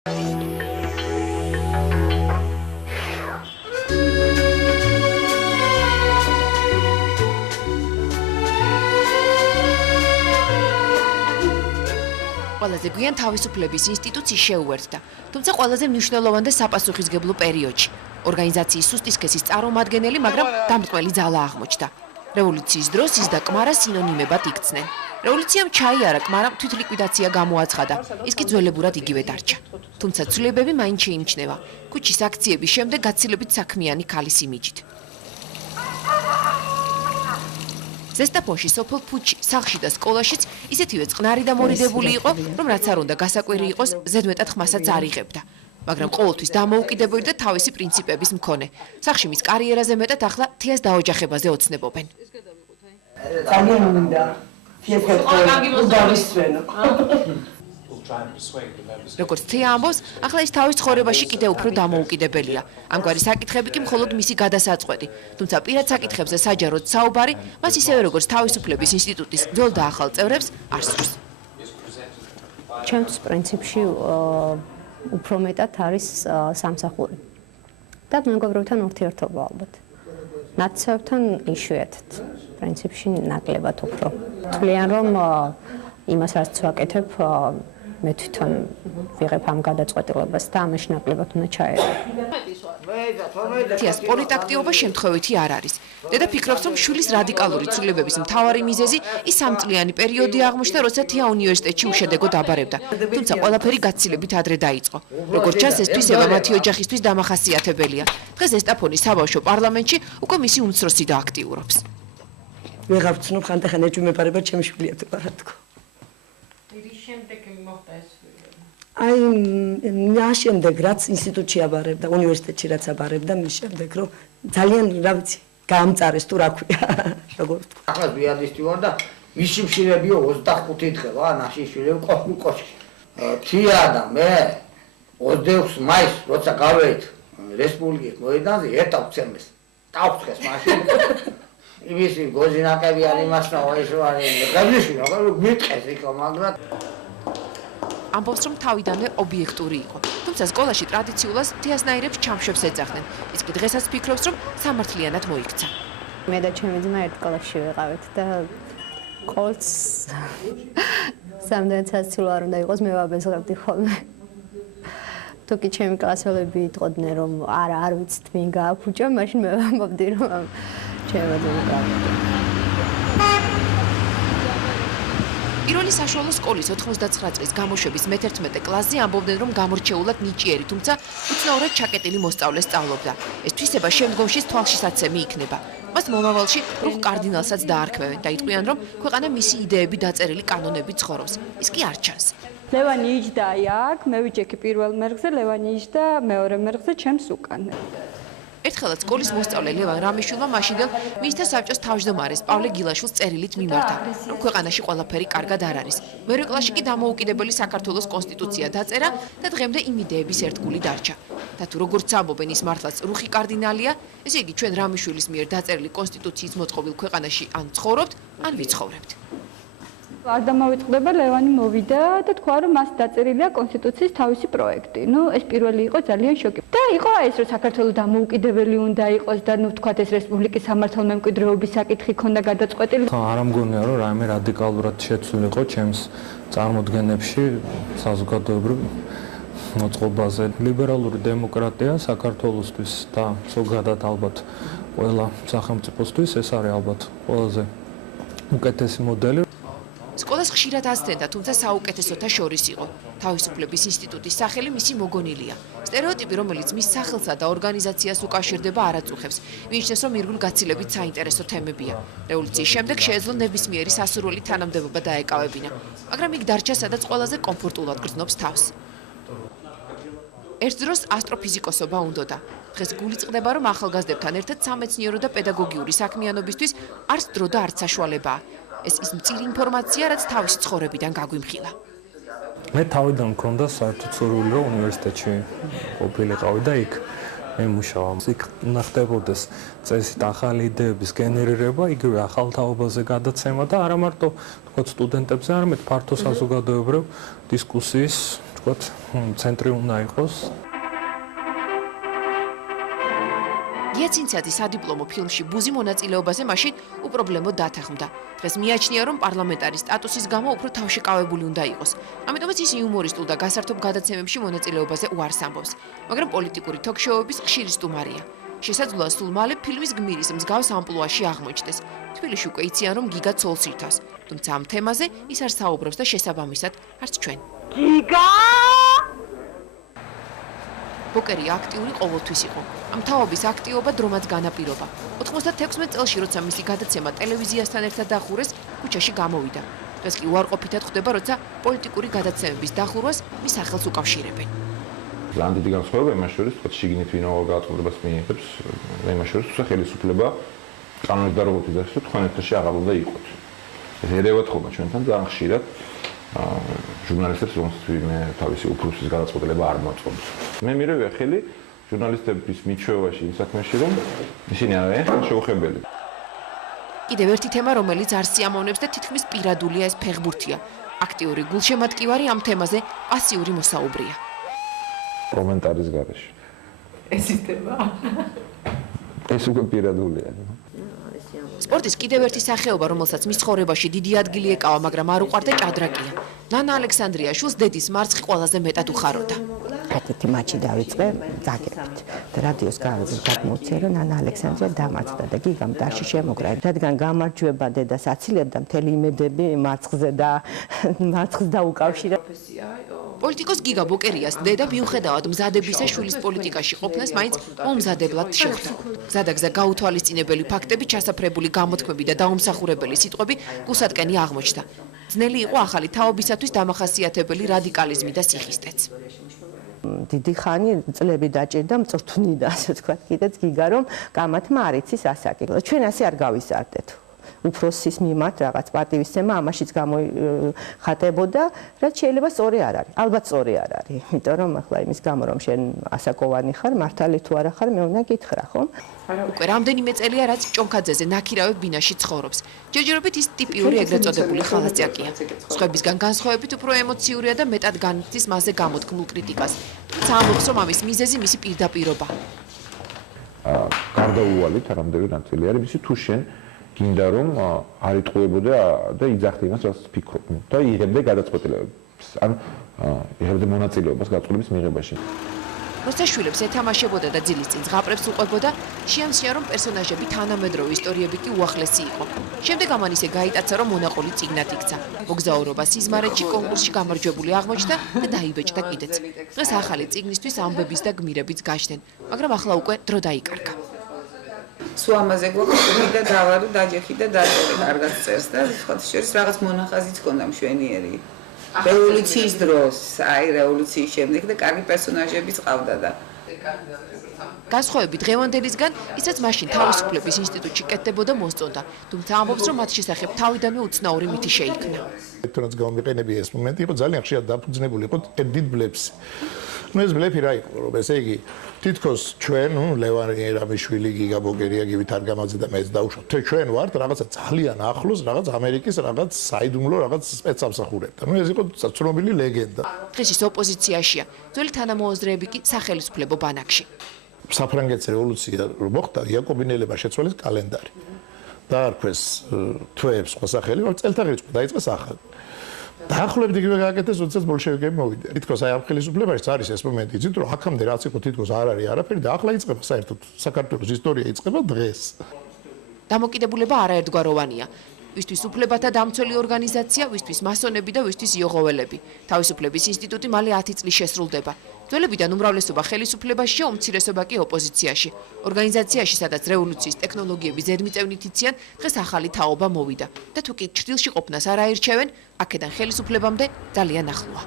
ყველაზე გვიან თავისუფლების ინსტიტუტს შეუერთდა, თუმცა ყველაზე მნიშვნელოვანი და საპასუხისმგებლო პერიოდში. ორგანიზაციის სუსტი სქესის წარმომადგენელი, მაგრამ დამრტყმელი ძალა აღმოჩნდა. რევოლუციის დროს ის და კმარა სინონიმებად იქცნენ. რევოლუციამ ჩაიარა კმარამ თვითლიკვიდაცია გამოაცხადა, ის კი ძველებურად იგივე დარჩა. თუმცა ცვლილებები მაინც შეიმჩნევა. ქუჩის აქციების შემდეგ გაცილებით საქმიანი ქალის იმიჯით. ზესტაფონში, სოფელ ფუჩი, სახლში და სკოლაშიც ისეთივე წყნარი და მორიდებული იყო, რომ რაც არ უნდა გასაკვირი იყოს, ზედმეტად ხმასაც არ იღებდა. მაგრამ ყოველთვის დამოუკიდებელი და თავისი პრინციპების მქონე. სახლში მის კარიერაზე მეტად ახლა თეას დაოჯახებაზე ოცნებობენ. ძალიან მინდა როგორც თეა ამბობს, ახლა ის თავის ცხოვრებაში კიდევ უფრო დამოუკიდებელია. ამგვარი საკითხები კი მხოლოდ მისი გადასაწყვეტი. თუმცა პირად საკითხებზე საჯაროდ საუბარი მას ისევე როგორც თავისუფლების ინსტიტუტის ძველ და ახალ წევრებს არ სურს. ჩემთვის პრინციპში უფრო მეტად არის სამსახური და მეგობრებთან ურთიერთობა ალბათ. ნაცნობთან იშვიათად, პრინციპში ნაკლებად უფრო. თვლიან რომ იმას რაც ვაკეთებ მე თვითონ ვიღებ ამ გადაწყვეტილებას და ამაში ნაკლებად უნდა ჩაერევო. თეას პოლიტაქტიობა შემთხვევითი არ არის. დედა ფიქრობს, რომ შვილის რადიკალური ცვლილებების მთავარი მიზეზი ის სამწლიანი პერიოდი აღმოჩნდა, როცა თეა უნივერსიტეტში უშედეგოდ აბარებდა. თუმცა ყველაფერი გაცილებით ადრე დაიწყო. როგორც ჩანს, ეს თვისება მათი ოჯახისთვის დამახასიათებელია. დღეს ზესტაფონის საბავშვო პარლამენტში უკვე მისი უმცროსი და აქტიურობს. ვეღარ ვცნობ ხანდახან ეჭვი მეპარება ჩემი შვილია თუ არა თქო. აი მის შემდეგ რაც ინსტიტუტში აბარებდა, უნივერსიტეტში რაც აბარებდა, მის შემდეგ რომ ძალიან რა ვიცი, გაამწარეს თუ რა ქვია, როგორ ვთქვა. ახლა ბიადისტი ვარ და მისი მშილებიო 25 დღე ვარ, ნახში შვილები ყოფილი კოშკში. თია და მე 26 მაისს როცა გავედით რესპუბლიკის მოედანზე ერთ აუცემეს. დავწეს მაშინ. იმისი გოზინაკები არის მასნაო ის არის. გაგვიშვი როგორ გიტყეს იქო მაგრამ ამბობს, რომ თავიდანვე ობიექტური იყო. თუმცა სკოლაში ტრადიციულად თეასნაირებს ჩამშვებს ეძახდნენ. ის კი დღესაც ფიქრობს, რომ სამართლიანად მოიქცა. მე და ჩემი ძმა ერთ კლასში ვიყავით და ყოველს სამდენ სასწავლო არ უნდა იყოს, მე ვაბეზღებდი ხოლმე. თუ კი ჩემი კლასელები იტყოდნენ, რომ არა, არ ვიცით ვინ გააფუჭა, მაშინ მე ვამბობდი, რომ ჩემი ძმა გააფუჭა. პირველი საშუალო სკოლის 99 წლის გამოშვების მე-11 კლასზე ამბობდნენ, რომ გამორჩეულად ნიჭიერი, თუმცა უცნაურად ჩაკეტილი მოსწავლე სწავლობდა. ეს თვისება შემდგომში თვალშისაცემი იქნება. მას მომავალში რუხ კარდინალსაც დაარქმევენ და იტყვიან, რომ ქვეყანა მისი იდეები დაწერილი კანონებით ცხოვრობს. ის კი არ ჩანს. ლევანი იჯდა აქ, მე ვიჯექი პირველ მერხზე, ლევანი იჯდა მეორე მერხზე ჩემს უკან. ერთხელაც სკოლის მოსწავლე ლევან რამიშვილმა მაშინდელ მისთა საბჭოს თავმჯდომარეს პავლე გილაშვილს წერილით მიმართა, რომ ქვეყანაში ყველაფერი კარგად არ არის. მეორე კლასში კი დამოუკიდებელი საქართველოს კონსტიტუცია დაწერა და დღემდე იმ იდეების ერთგული დარჩა. და თუ როგორც ამბობენ ის მართლაც რუხი კარდინალია, ესე იგი ჩვენ რამიშვილის მიერ დაწერილი კონსტიტუციის მოწყობილ ქვეყანაში ან ცხოვრობთ, ან ვიცხოვრებთ. არ დამავიწყდება, ლევანი მოვიდა და თქვა, რომ მას დაწერილია კონსტიტუციის თავისი პროექტი. ეს პირველი იყო ძალიან შოკი. და იყო ეს, რომ საქართველოს დამოუკიდებელი უნდა იყოს და თქვა ეს რესპუბლიკის სამართალმემკვიდრეობის საკითხი ქონდა გადაწყვეტილი. არ ამგონია, რომ რაიმე რადიკალურად შეცვლილიყო ჩემს წარმოდგენებში საზოგადოებრივ მოწყობაზე. ლიბერალური დემოკრატია საქართველოსთვის და ზოგადად ალბათ ყველა სახელმწიფოსთვის ეს არის ალბათ ყველაზე უკეთესი მოდელი. სკოლას ხშირად ასწენდა, თუმცა საუკეთესოთა შორის იყო. თავისუფლების ინსტიტუტის სახელი მისი მოგონილია. სტერეოტიპი, რომელიც მის სახელსა და ორგანიზაციას უკავშირდება, არ აწუხებს. მიიჩნევს, რომ ირგვლივ გაცილებით საინტერესო თემებია. რევოლუციის შემდეგ შეეძლო ნებისმიერი სასურველი თანამდებობა დაეკავებინა, მაგრამ იქ დარჩა, სადაც ყველაზე კომფორტულად გრძნობს თავს. ერთ დროს ასტროფიზიკოსობა უნდოდა. დღეს გული წყდება, რომ ახალგაზრდებთან ერთად სამეცნიერო და პედაგოგიური საქმიანობისთვის არც დრო და არც საშუალებაა. ეს ის მწირი ინფორმაცია, რაც თავისი ცხოვრებიდან გაგვიმხილა. მე თავიდან მქონდა საერთოდ სურვილი, რომ უნივერსიტეტში ყოფილიყავი და იქ მემუშავა. იქ უნდა ხდებოდეს წესით ახალი იდეების გენერირება, იგივე ახალ თაობაზე გადაცემა და არა მარტო თქვა სტუდენტებზე, არამედ ფართო საზოგადოებრივ დისკუსიის ვთქვათ, ცენტრი უნდა იყოს. გიაცინცაძის სადიპლომო ფილმში ბუზი მონაწილეობაზე მაშინ უპრობლემოდ დათანხმდა. დღეს მიაჩნია, რომ პარლამენტარის სტატუსის გამო უფრო თავშეკავებული უნდა იყოს. ამიტომაც ის იუმორისტულ და გასართობ გადაცემებში მონაწილეობაზე უარს ამბობს, მაგრამ პოლიტიკური თოქ-შოუების ხშირი სტუმარია. შესაძლოა სულ მალე ფილმის გმირის მსგავს ამპლუაში აღმოჩნდეს. თბილისში უკვე იციან, რომ გიგა ცოლს ირთავს, თუმცა ამ თემაზე ის არ საუბრობს და შესაბამისად არც ჩვენ. გიგა! ბოკერი აქტიური ყოველთვის იყო. ამ თაობის აქტიობა დრომაც განაპირობა. 96 წელში, როცა მისი გადაცემა ტელევიზიასთან ერთად დახურეს, ქუჩაში გამოვიდა. დღეს კი უარყოფითად ხვდება, როცა პოლიტიკური გადაცემების დახურვას მის სახელს უკავშირებენ. ძალიან დიდი განსხვავება იმას შორის, თქო, შიგნით ვინო გადაწყვეტილებას მიიღებს, იმას შორის, თუ ხელისუფლება კანონით დარღვევით და თქვენ ერთში აღარ უნდა იყოთ. ეს ერევათობა ჩვენთან ძალიან ხშირად ჟურნალისტებს, რომელსაც ვინმე თავისი უფროსის გადაწყვეტილება არ მოწონს. მე მირევია ხელი ჟურნალისტების მიჩვევაში იმ საქმეში, რომ ისინი არიან ხელშეუხებელი. კიდევ ერთი თემა, რომელიც არ სიამოვნებს და თითქმის პირადულია, ეს ფეხბურთია. აქტიური გულშემატკივარი ამ თემაზე პასიური მოსაუბრია. კომენტარის გარეშე. ეს ისდება. ეს უკვე პირადულია. სპორტის კიდევ ერთი სახეობა, რომელსაც მის ცხოვრებაში დიდი ადგილი ეკავა, მაგრამ არ უყვარდა ჭადრაკია. ნანა ალექსანდრიაშვილს დედის მარცხი ყველაზე მეტად უხაროდა. ერთ-ერთი მატჩი დავიწყე ზაგრებით. და რადიოს გარეშე გამოვცე, რომ ნანა ალექსანდრია დამარცხდა და გიგამ დაში შემოგრა. რადგან გამარჯვება დედას აცილებდა მთელი იმედები მარცხზე და მარცხს დაუკავშირა. პოლიტიკოს გიგა ბოკერიას დედა მიუხედავად მზადებისა შვილის პოლიტიკაში ყოფნას მაინც მომზადებლად შეხვდა. გზადაგზა გაუთვალისწინებელი ფაქტები, ჩასაფრებული გამოთქმები და დაუმსახურებელი სიტყვები გულსატკენი აღმოჩნდა. ძნელი იყო ახალი თაობისათვის დამახასიათებელი რადიკალიზმი და სიხისტეც. დიდი ხანი წლები დაჭირდა მწვრთნიდა, ასე ვთქვათ, კიდეც გიგა რომ გამათმა არ იცის ასაკი. ჩვენ ასე არ გავიზარდეთ. უფროსის მიმართ რაღაც პატივისცემა ამაშიც გამოიხატებოდა, რაც შეიძლება სწორი არ არის. ალბათ სწორი არ არის, იმიტომ რომ ახლა იმის გამო რომ შენ ასაკოვანი ხარ, მართალი თუ არა ხარ, მე უნდა გითხრა, ხო? უკვე რამდენიმე წელია, რაც ჭონქაძეზე ნაქირავებ ბინაში ცხოვრობს. ჯერჯერობით ის ტიპიური ეგრეთ წოდებული ხალხიაკია. სხვებისგან განსხვავებით უფრო ემოციურია და მეტად განიცდის მასზე გამოთქმულ კრიტიკას. თუმცა ამბობს, რომ ამის მიზეზი მისი პირდაპირობა. გარდაუვალით რამდენი ნაწილი არის მისი თუ შენ გინდა რომ არ იტყუებოდა და იძახდა იმას, რაც ფიქრობ და იღებდა გადაწყვეტილებებს. ან იღებდა მონაწილეობას გადაწყვეტილების მიღებაში. როცა შვილებს ეთამაშებოდა და ძილის წინ ზღაპრებს უყვებოდა, შეამჩნია, რომ პერსონაჟები თანამედროვე ისტორიები კი უახლესი იყო. შემდეგ ამან ისე გაიტაცა, რომ მონაყოლი წიგნად იქცა. მოგზაურობა სიზმარეთში კონკურსში გამარჯვებული აღმოჩნდა და დაიბეჭდა კიდეც. დღეს ახალი წიგნისთვის ამბების და გმირებიც გაჩნდნენ, მაგრამ ახლა უკვე დრო დაიკარგა. სულ ამაზე გვაქვს და დავარო დაჯეხი და დაწერე კარგად წერს და სხვა შორის რაღაც მონახაზიც ჰქონდა მშვენიერი. რევოლუციის დროს, აი რევოლუციის შემდეგ და კარგი პერსონაჟებიც ყავდა და განსხვავებით დღევანდელისგან, ისაც მაშინ თავისუფლების ინსტიტუტში კეთდებოდა მოსწონდა, თუმცა ამბობს, რომ მათ შესახებ თავიდანვე უცნაური მითი შეიქმნა. თუნდაც გამიყენებია ეს მომენტი, იყო ძალიან ხშირად დაფუძნებული იყო დიდ ბლეფს. ну ეს ბლეფი რა იყო, რომ ესე იგი თითქოს ჩვენ, ლევან ერამიშვილი, გიგა ბოკერია, გივით არგამაძე და მეც დაუშვათ. ჩვენ ვართ რაღაცა ძალიან ახლოს, რაღაც ამერიკის რაღაც საიდუმლო რაღაც სპეცსამსახურებთან. ну ეს იყო ცნობილი ლეგენდა. დღეს ის ოპოზიციაშია, ძველი თანამოაზრეები კი სახელმწიფო ბანაკში. საფრანგეთის რევოლუცია რომ მოხდა, იაკობინელებმა შეცვალეს კალენდარი. დაარქვეს თვეებს სხვა სახელი, წელთაღრიცხვა დაიწყეს ახალი. დაახლოებით იგივე გააკეთეს, როდესაც ბოლშევიკები მოვიდნენ. თითქოს აი ამ ხელისუფლებაშიც არის ეს მომენტი, იცით რომ აქამდე რაც იყო თითქოს არ არის არაფერი და ახლა იწყება საერთოდ საქართველოს ისტორია იწყება დღეს. დამოკიდებულება არაერთგვაროვანია. ვისთვის უფლებათა დამცველი ორგანიზაცია, ვისთვის მასონები და ვისთვის იოღოველები. თავისუფლების ინსტიტუტი მალე 10 წლის შესრულდება. ძველებიდან უმრავლესობა ხელისუფლებაშია, უმცირესობა კი ოპოზიციაში. ორგანიზაციაში, სადაც რევოლუციის ტექნოლოგიები ზედმიწევნით იციან, დღეს ახალი თაობა მოვიდა და თუ კი ჩრდილში ყოფნას არ აირჩევენ, აქედან ხელისუფლებამდე ძალიან ახლოა.